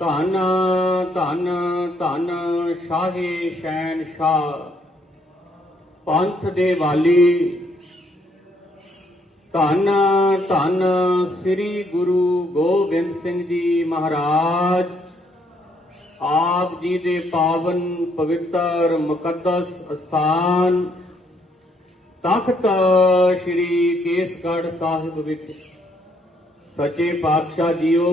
ਧਨ ਧਨ ਧਨ ਸ਼ਾਹੇ ਸ਼ੈਨ ਸ਼ਾ ਪੰਥ ਦੇ ਵਾਲੀ ਧੰਨ ਧੰਨ ਸ੍ਰੀ ਗੁਰੂ ਗੋਬਿੰਦ ਸਿੰਘ ਜੀ ਮਹਾਰਾਜ ਆਪ ਜੀ ਦੇ ਪਾਵਨ ਪਵਿੱਤਰ ਮੁਕੱਦਸ ਅਸਥਾਨ ਤਖਤ ਸ੍ਰੀ ਕੇਸਗੜ੍ਹ ਸਾਹਿਬ ਵਿਖੇ ਸੱਚੇ ਪਾਤਸ਼ਾਹ ਜੀਓ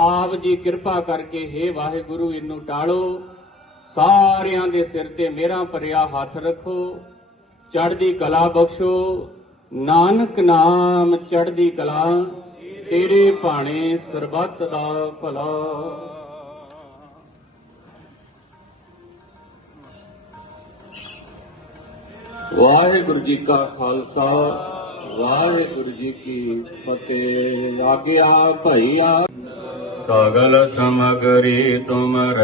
ਆਪ ਜੀ ਕਿਰਪਾ ਕਰਕੇ हे ਵਾਹਿਗੁਰੂ ਇਹਨੂੰ ਟਾਲੋ ਸਾਰਿਆਂ ਦੇ ਸਿਰ ਤੇ ਮੇਰਾ ਪਰਿਆ ਹੱਥ ਰੱਖੋ ਚੜ੍ਹਦੀ ਕਲਾ ਬਖਸ਼ੋ ਨਾਨਕ ਨਾਮ ਚੜ੍ਹਦੀ ਕਲਾ ਤੇਰੇ ਭਾਣੇ ਸਰਬੱਤ ਦਾ ਭਲਾ ਵਾਹਿਗੁਰੂ ਜੀ ਕਾ ਖਾਲਸਾ ਵਾਹਿਗੁਰੂ ਜੀ ਕੀ ਫਤਿਹ ਆਗਿਆ ਭਈਆ ਸਗਲ ਸਮਗਰੀ ਤੁਮਰ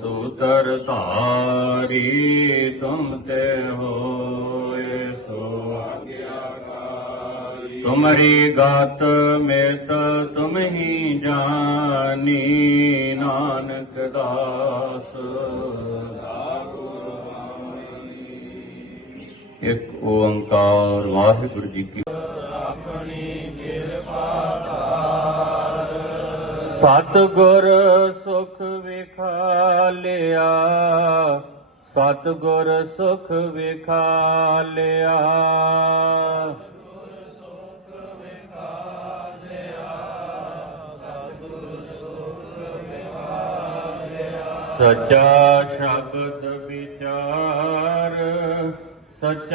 ਸੂਤਰ ਧਾਰੀ ਤੁਮ ਤੇ ਹੋਏ ਸੋ ਤੁਮਰੀ ਗਤ ਮੇਤ ਤੁਮ ਹੀ ਜਾਨੀ ਨਾਨਕ ਦਾਸ ਇੱਕ ਓੰਕਾਰ ਵਾਹਿਗੁਰੂ ਜੀ ਕੀ ਆਪਣੀ ਕਿਰਪਾ ਦਾ ਸਤਗੁਰ ਸੁਖ ਵਿਖਾਲਿਆ ਸਤਗੁਰ ਸੁਖ ਵਿਖਾਲਿਆ ਸੱਚਾ ਸ਼ਬਦ ਵਿਚਾਰ ਸੱਚਾ